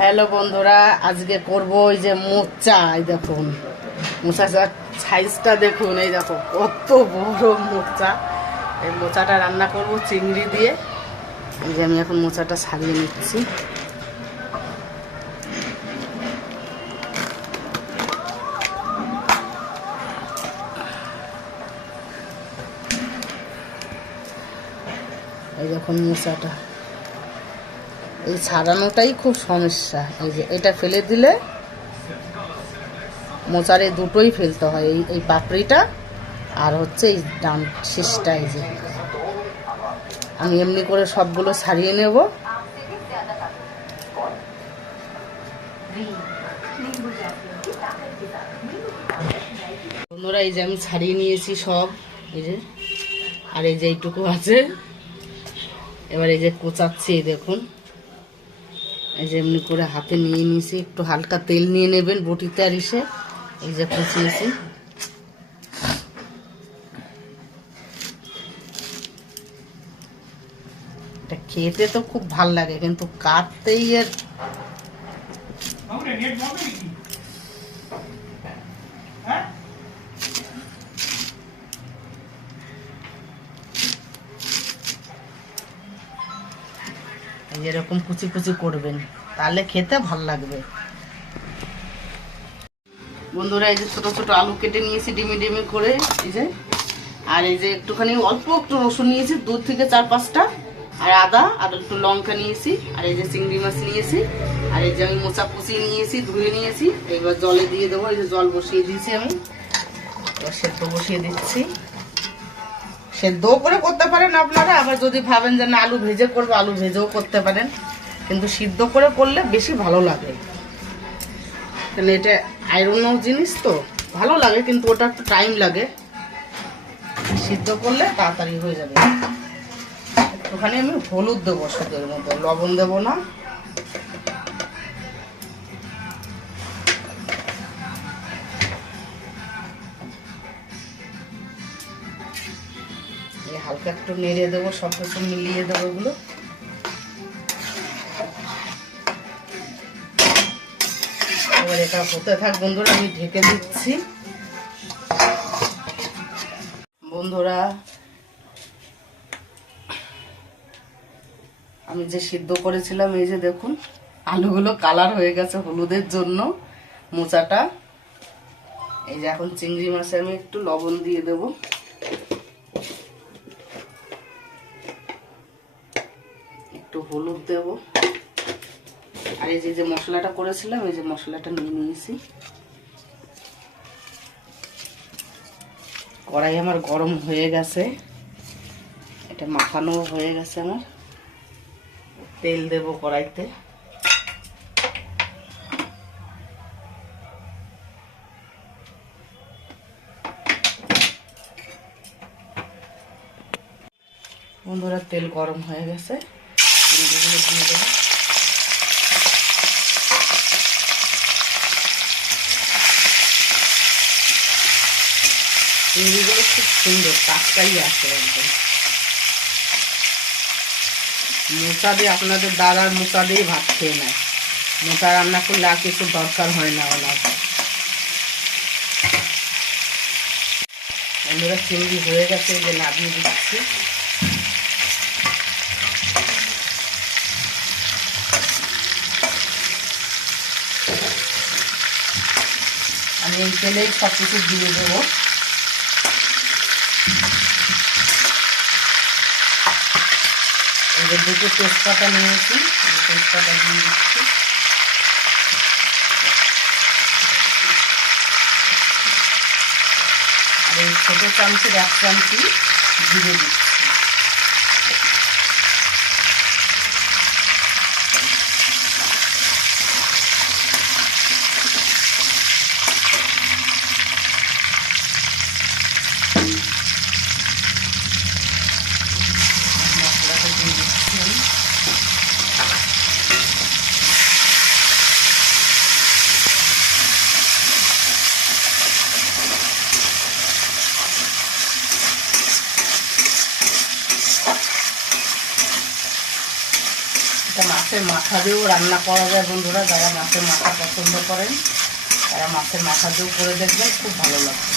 Hello বন্ধুরা, আজকে করব ওই যে মোচা। এই দেখুন মোচাটার সাইজটা দেখুন, এই দেখো কত বড় মোচা। এই মোচাটা রান্না করব চিংড়ি দিয়ে। এই যে আমি এখন মোচাটা ছাড়িয়ে নিচ্ছি। এই দেখুন মোচাটা, এই ছাড়ানোটাই খুব সমস্যা। এই যে এটা ফেলে দিলে মোচার এই দুটোই ফেলতে হয়, এই পাপড়িটা আর হচ্ছে এই ডান শীষটা। এই যে আমি এমনি করে সবগুলো ছাড়িয়ে নেব। বন্ধুরা, এই যে আমি ছাড়িয়ে নিয়েছি সব, এই যে আর এই যে এইটুকু আছে। এবার এই যে কোচাচ্ছি, দেখুন এই যে এমনি করে হাতে নিয়ে নিয়েছি। একটু হালকা তেল নিয়ে নেবেন বটিতে, আর এসে এই যে কুচিয়েছি। এটা খেতে তো খুব ভাল লাগে, কিন্তু কাটতেই এর এরকম কুচি কুচি করবেন, তাহলে খেতে ভাল লাগবে। বন্ধুরা, এই যে ছোট ছোট আলু কেটে নিয়েছি ডিমি ডিমি করে, এই যে আর এই যে একটুখানি অল্প একটু রসুন নিয়েছি, 2 থেকে 4-5টা, আর আদা আর একটু লঙ্কা নিয়েছি, আর এই যে চিংড়ি মাছ নিয়েছি, আর এই যে আমি মোচা কুচিয়ে নিয়েছি, ধুয়ে নিয়েছি। এবার জলে দিয়ে দেবো। এই যে জল বসিয়ে দিয়েছি আমি, এবার সেদ্ধ বসিয়ে দিচ্ছি। সেদ্ধ করে করতে পারেন আপনারা, আবার যদি ভাবেন যে না আলু ভেজে করবো, আলু ভেজেও করতে পারেন, কিন্তু সিদ্ধ করে করলে বেশি ভালো লাগে। কারণ এটা আয়রনও জিনিস তো ভালো লাগে, কিন্তু ওটা একটু টাইম লাগে। সিদ্ধ করলে তাড়াতাড়ি হয়ে যাবে। একটুখানি আমি হলুদ দেবো শুধু, এর মধ্যে লবণ দেবো না। হালকা একটু নেড়ে দেবো, সব কিছু মিলিয়ে দেবো এগুলো। এবার এটা হতে থাক বন্ধুরা, আমি ঢেকে দিচ্ছি। বন্ধুরা, আমি যে সিদ্ধ করেছিলাম, এই যে দেখুন আলুগুলো কালার হয়ে গেছে হলুদের জন্য। মোচাটা এই যে এখন চিংড়ি মাছে আমি একটু লবণ দিয়ে দেব, একটু হলুদ দেব, আর এই যে মশলাটা করেছিলাম, এই যে মশলাটা নিয়ে নিয়েছি। কড়াই আমার গরম হয়ে গেছে, এটা মাখানো হয়ে গেছে আমার। তেল দেব কড়াইতে। বন্ধুরা, তেল গরম হয়ে গেছে, চিংড়িগুলো দিয়ে দেবো। চিংড়িগুলো খুব সুন্দর টাটকাই আছে একদম। মোচা দিয়ে আপনাদের দাদার মোচা দিয়ে ভাত খেয়ে নেয়, মোচা রান্না করলে আর কিছু দরকার হয় না ওনার। বন্ধুরা, চিংড়ি হয়ে গেছে, যে নামিয়ে দিচ্ছি। আমি এই তেলেই সব কিছু দিয়ে দেবো। এই যে 2টো তেজপাতা নিয়েছি, তেজপাতা দিয়ে দিচ্ছি। আর এই ছোটো চামচের 1 চামচি জিরে দিচ্ছি। মশলাটা দিয়ে দিচ্ছি। মাছের মাথা দিয়েও রান্না করা যায় বন্ধুরা, যারা মাছের মাথা পছন্দ করেন তারা মাছের মাথা দিয়েও করে দেখবেন, খুব ভালো লাগবে।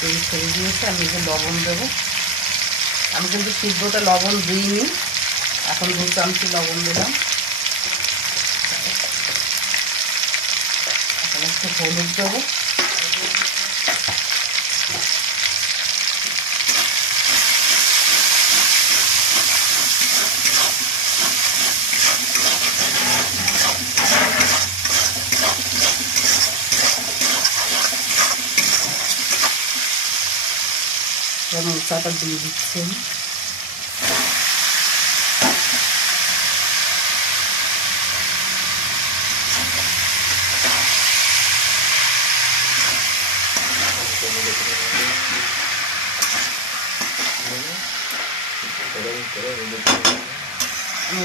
তেল ছেড়ে দিয়েছে, আমি যে লবণ দেবো। আমি কিন্তু সিদ্ধতে লবণ দিইনি, এখন 2 চামচি লবণ দিলাম। এখন একটু হলুদ দেবো, মোচাটা দিয়ে দিচ্ছি।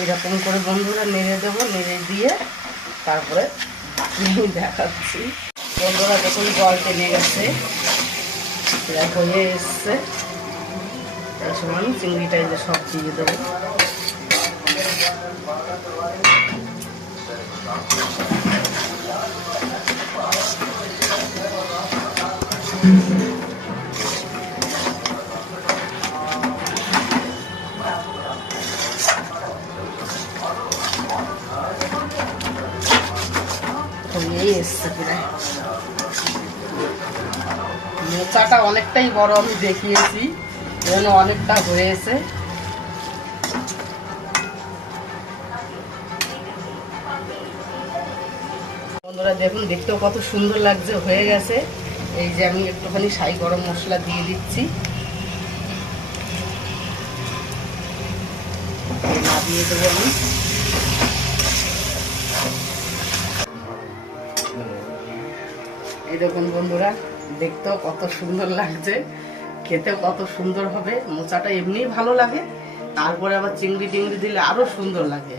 এরকম করে বন্ধুরা নেড়ে দেবো, নেড়ে দিয়ে তারপরে দেখাচ্ছি। বন্ধুরা দেখুন জল টেনে গেছে, হয়ে এসছে। এই সময় চিংড়িটা যে সব দিয়ে দেবো। হয়ে এসছে প্রায়। মোচাটা অনেকটাই বড় আমি দেখিয়েছি, যেন অনেকটা হয়েছে। বন্ধুরা দেখুন, দেখতেও কত সুন্দর লাগছে, হয়ে গেছে। এই যে আমি একটুখানি সাই গরম মশলা দিয়ে দিচ্ছি, দিয়ে দেবো আমি। এই দেখুন বন্ধুরা, দেখতেও কত সুন্দর লাগছে, খেতেও কত সুন্দর হবে। মোচাটা এমনিই ভালো লাগে, তারপরে আবার চিংড়ি টিংড়ি দিলে আরো সুন্দর লাগে।